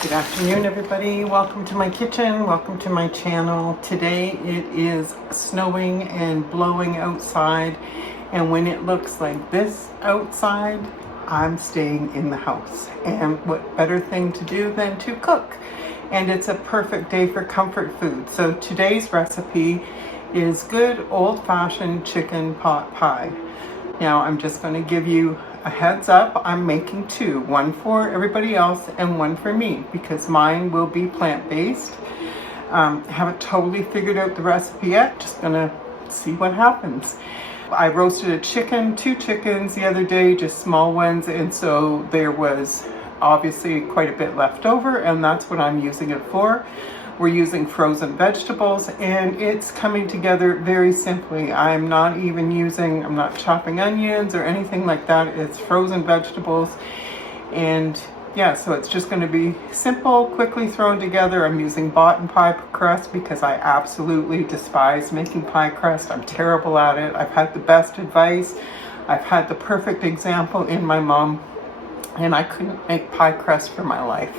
Good afternoon, everybody. Welcome to my kitchen. Welcome to my channel. Today it is snowing and blowing outside, and when it looks like this outside, I'm staying in the house. And what better thing to do than to cook? And it's a perfect day for comfort food. So today's recipe is good old-fashioned chicken pot pie. Now I'm just going to give you a heads up. I'm making two, one for everybody else and one for me, because mine will be plant-based. Haven't totally figured out the recipe yet, just gonna see what happens. I roasted a chicken, two chickens the other day, just small ones, and so there was obviously quite a bit left over, and that's what I'm using it for. We're using frozen vegetables, and it's coming together very simply. I'm not chopping onions or anything like that. It's frozen vegetables. And yeah, so it's just going to be simple, quickly thrown together. I'm using bought-in pie crust because I absolutely despise making pie crust. I'm terrible at it. I've had the best advice. I've had the perfect example in my mom, and I couldn't make pie crust for my life.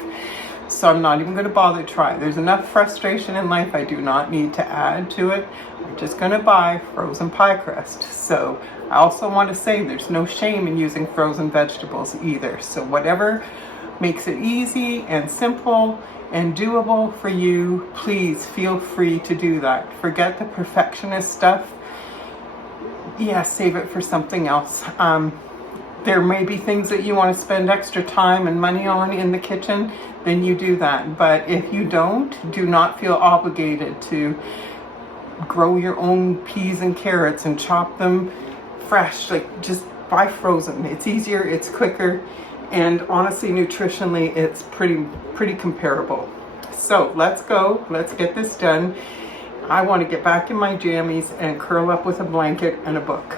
So I'm not even going to bother to try. There's enough frustration in life I do not need to add to it. I'm just going to buy frozen pie crust. So I also want to say there's no shame in using frozen vegetables either. So whatever makes it easy and simple and doable for you, please feel free to do that. Forget the perfectionist stuff. Yeah, save it for something else. There may be things that you want to spend extra time and money on in the kitchen, then you do that. But if you don't, do not feel obligated to grow your own peas and carrots and chop them fresh. Like, just buy frozen. It's easier, it's quicker, and honestly, nutritionally, it's pretty comparable. So let's go. Let's get this done. I want to get back in my jammies and curl up with a blanket and a book.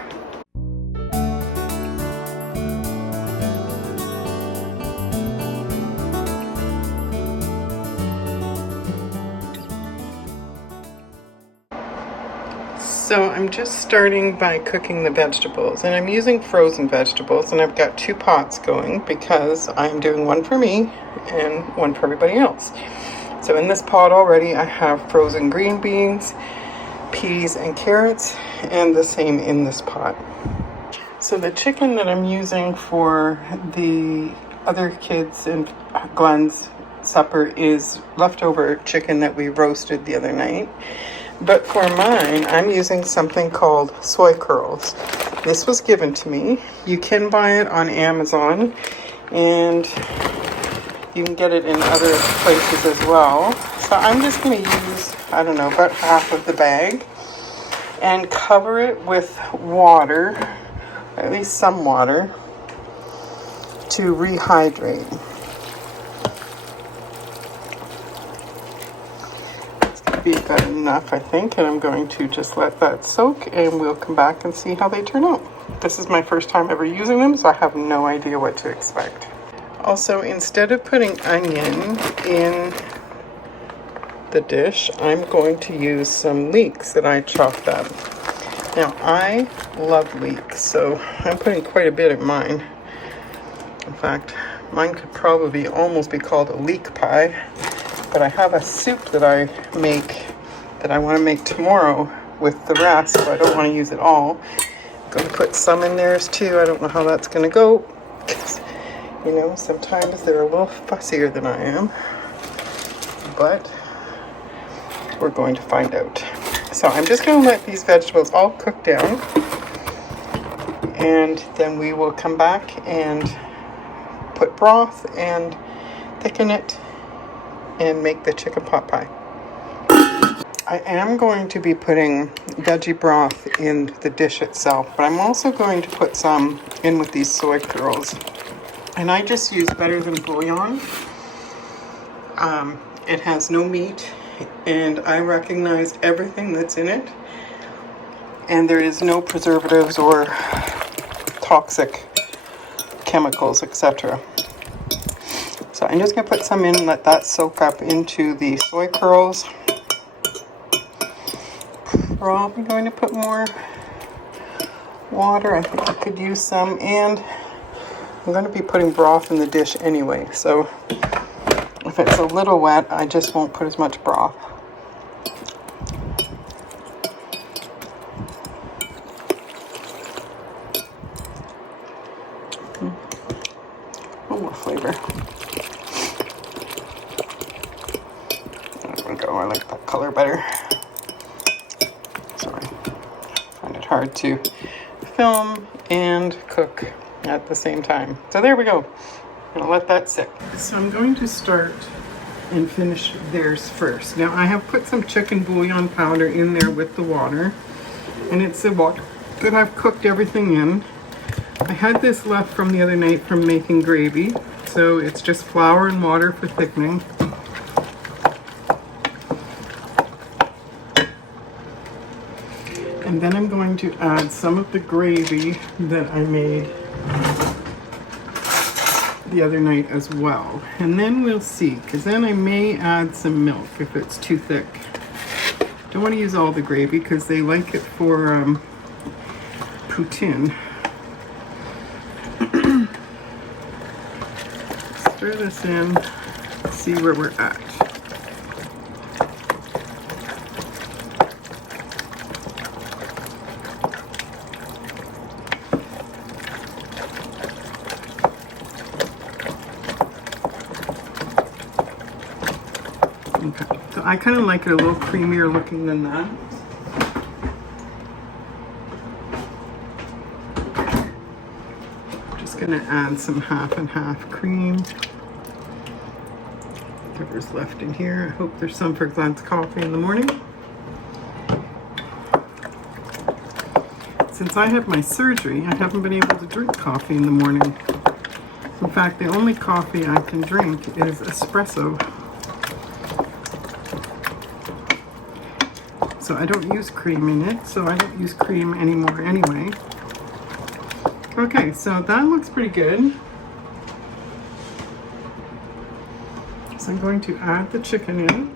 So I'm just starting by cooking the vegetables, and I'm using frozen vegetables, and I've got two pots going because I'm doing one for me and one for everybody else. So in this pot already I have frozen green beans, peas and carrots, and the same in this pot. So the chicken that I'm using for the other kids and Glenn's supper is leftover chicken that we roasted the other night. But for mine, I'm using something called soy curls. This was given to me. You can buy it on Amazon, and you can get it in other places as well. So I'm just going to use, about half of the bag, and cover it with water, at least some water, to rehydrate. Be good enough, I think, and I'm going to just let that soak, and we'll come back and see how they turn out. This is my first time ever using them, so I have no idea what to expect. Also, instead of putting onion in the dish, I'm going to use some leeks that I chopped up. Now, I love leeks, so I'm putting quite a bit in mine. In fact, mine could probably almost be called a leek pie. But I have a soup that I want to make tomorrow with the rest, so I don't want to use it all. I'm going to put some in there too. I don't know how that's going to go, because, sometimes they're a little fussier than I am. But we're going to find out. So I'm just going to let these vegetables all cook down, and then we will come back and put broth and thicken it and make the chicken pot pie. I am going to be putting veggie broth in the dish itself, but I'm also going to put some in with these soy curls. And I just use better than bouillon. It has no meat, and I recognized everything that's in it. And there is no preservatives or toxic chemicals, etc. So I'm just going to put some in and let that soak up into the soy curls. Probably going to put more water. I think I could use some, and I'm going to be putting broth in the dish anyway. So If it's a little wet, I just won't put as much broth. One more flavor. There we go. I like that color better. Sorry. I find it hard to film and cook at the same time. So there we go. I'm gonna let that sit. So I'm going to start and finish theirs first. Now I have put some chicken bouillon powder in there with the water, and it's the water that I've cooked everything in. I had this left from the other night from making gravy, so it's just flour and water for thickening. And then I'm going to add some of the gravy that I made the other night as well. And then we'll see, because then I may add some milk if it's too thick. Don't want to use all the gravy because they like it for poutine. Stir this in, see where we're at. Okay, so I kind of like it a little creamier looking than that. I'm just gonna add some half and half cream. Whatever's left in here. I hope there's some for Glenn's coffee in the morning. Since I had my surgery, I haven't been able to drink coffee in the morning. In fact, the only coffee I can drink is espresso. So I don't use cream in it, so I don't use cream anymore anyway. Okay, so that looks pretty good. So I'm going to add the chicken in.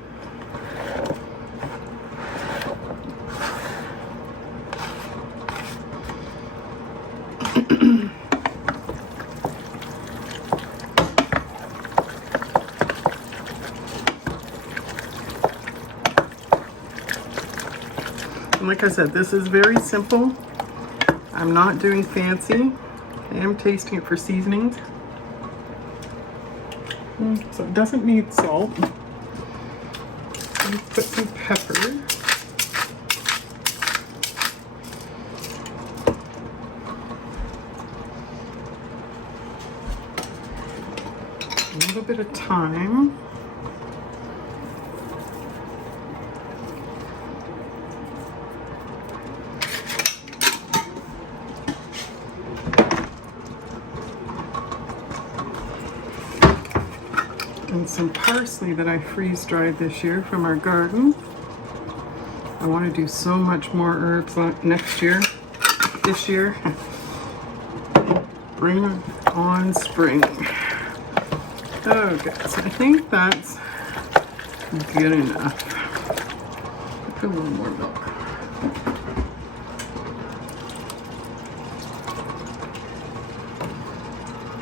And like I said, this is very simple. I'm not doing fancy. I am tasting it for seasonings. So it doesn't need salt. Let's put some pepper. A little bit of thyme. And some parsley that I freeze dried this year from our garden. I want to do so much more herbs next year. This year. Bring on spring. Okay, so I think that's good enough. Put a little more milk.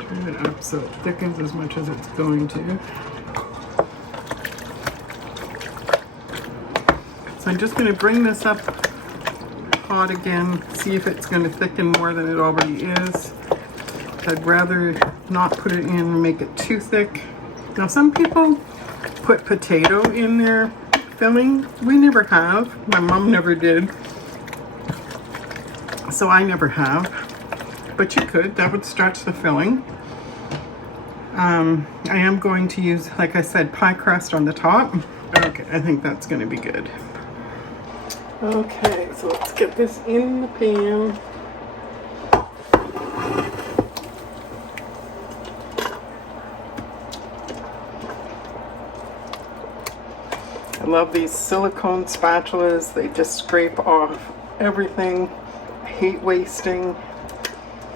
Turn it up so it thickens as much as it's going to. So I'm just going to bring this up hot again, see if it's going to thicken more than it already is. I'd rather not put it in and make it too thick. Now some people put potato in their filling. We never have. My mom never did. So I never have. But you could. That would stretch the filling. I am going to use, like I said, pie crust on the top. Okay, I think that's going to be good. Okay, so let's get this in the pan. I love these silicone spatulas. They just scrape off everything. I hate wasting.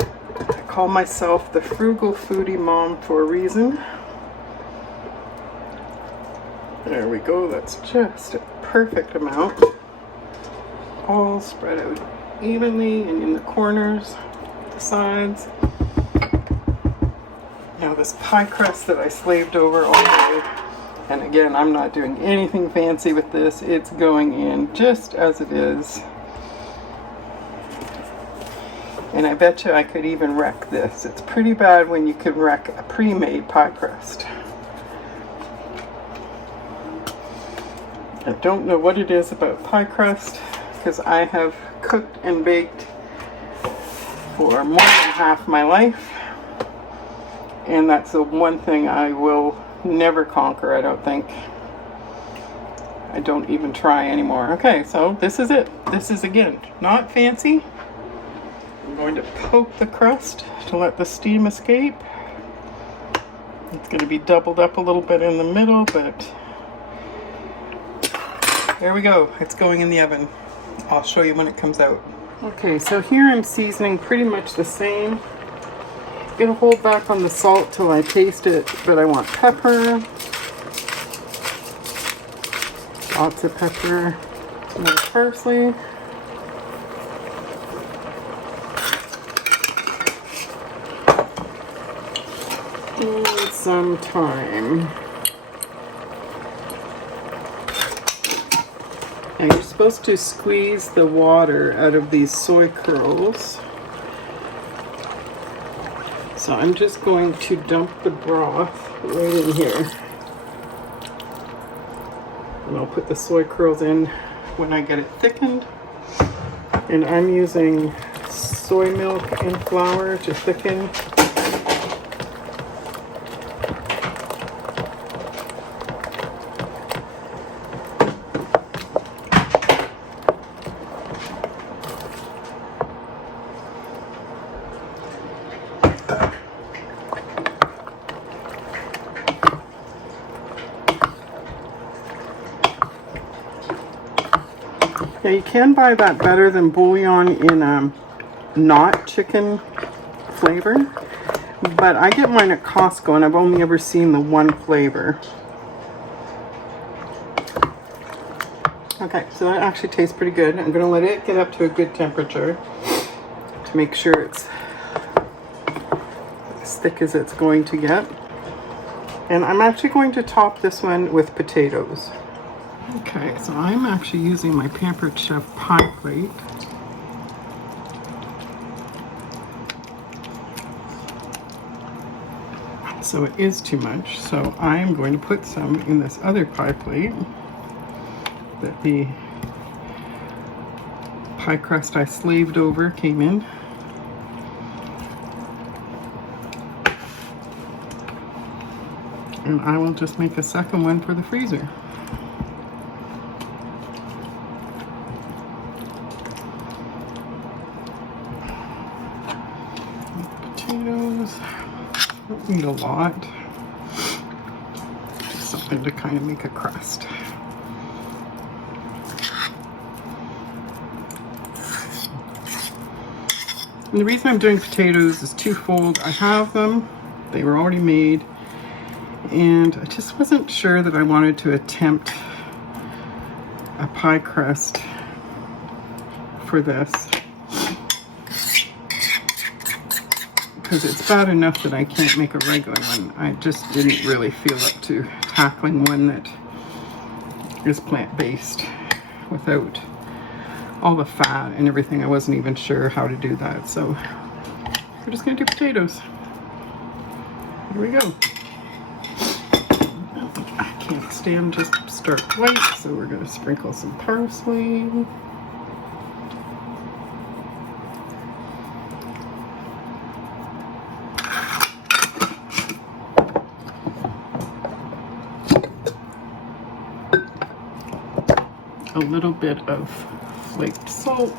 I call myself the frugal foodie mom for a reason. There we go. That's just a perfect amount. All spread out evenly and in the corners, the sides. Now this pie crust that I slaved over all day, And again, I'm not doing anything fancy with this. It's going in just as it is. And I bet you I could even wreck this. It's pretty bad when you can wreck a pre-made pie crust. I don't know what it is about pie crust, because I have cooked and baked for more than half my life. And that's the one thing I will never conquer, I don't think. I don't even try anymore. Okay, so this is it. This is, again, not fancy. I'm going to poke the crust to let the steam escape. It's going to be doubled up a little bit in the middle, but there we go. It's going in the oven. I'll show you when it comes out. Okay, so here I'm seasoning pretty much the same. I'm gonna hold back on the salt till I taste it, but I want pepper. Lots of pepper. More parsley. And some thyme. Now you're supposed to squeeze the water out of these soy curls. So I'm just going to dump the broth right in here. And I'll put the soy curls in when I get it thickened. And I'm using soy milk and flour to thicken. Now you can buy that better than bouillon in not chicken flavor, but I get mine at Costco and I've only ever seen the one flavor. Okay, so that actually tastes pretty good. I'm going to let it get up to a good temperature to make sure it's as thick as it's going to get. And I'm actually going to top this one with potatoes. Okay, so I'm actually using my Pampered Chef pie plate. So it is too much, so I'm going to put some in this other pie plate that the pie crust I slaved over came in. And I will just make a second one for the freezer. Potatoes, don't need a lot, just something to kind of make a crust. And the reason I'm doing potatoes is twofold. I have them, they were already made, and I just wasn't sure that I wanted to attempt a pie crust for this, because it's bad enough that I can't make a regular one. I just didn't really feel up to tackling one that is plant-based without all the fat and everything. I wasn't even sure how to do that, so we're just gonna do potatoes. Here we go. I can't stand just stark white, so we're gonna sprinkle some parsley. A little bit of flaked salt.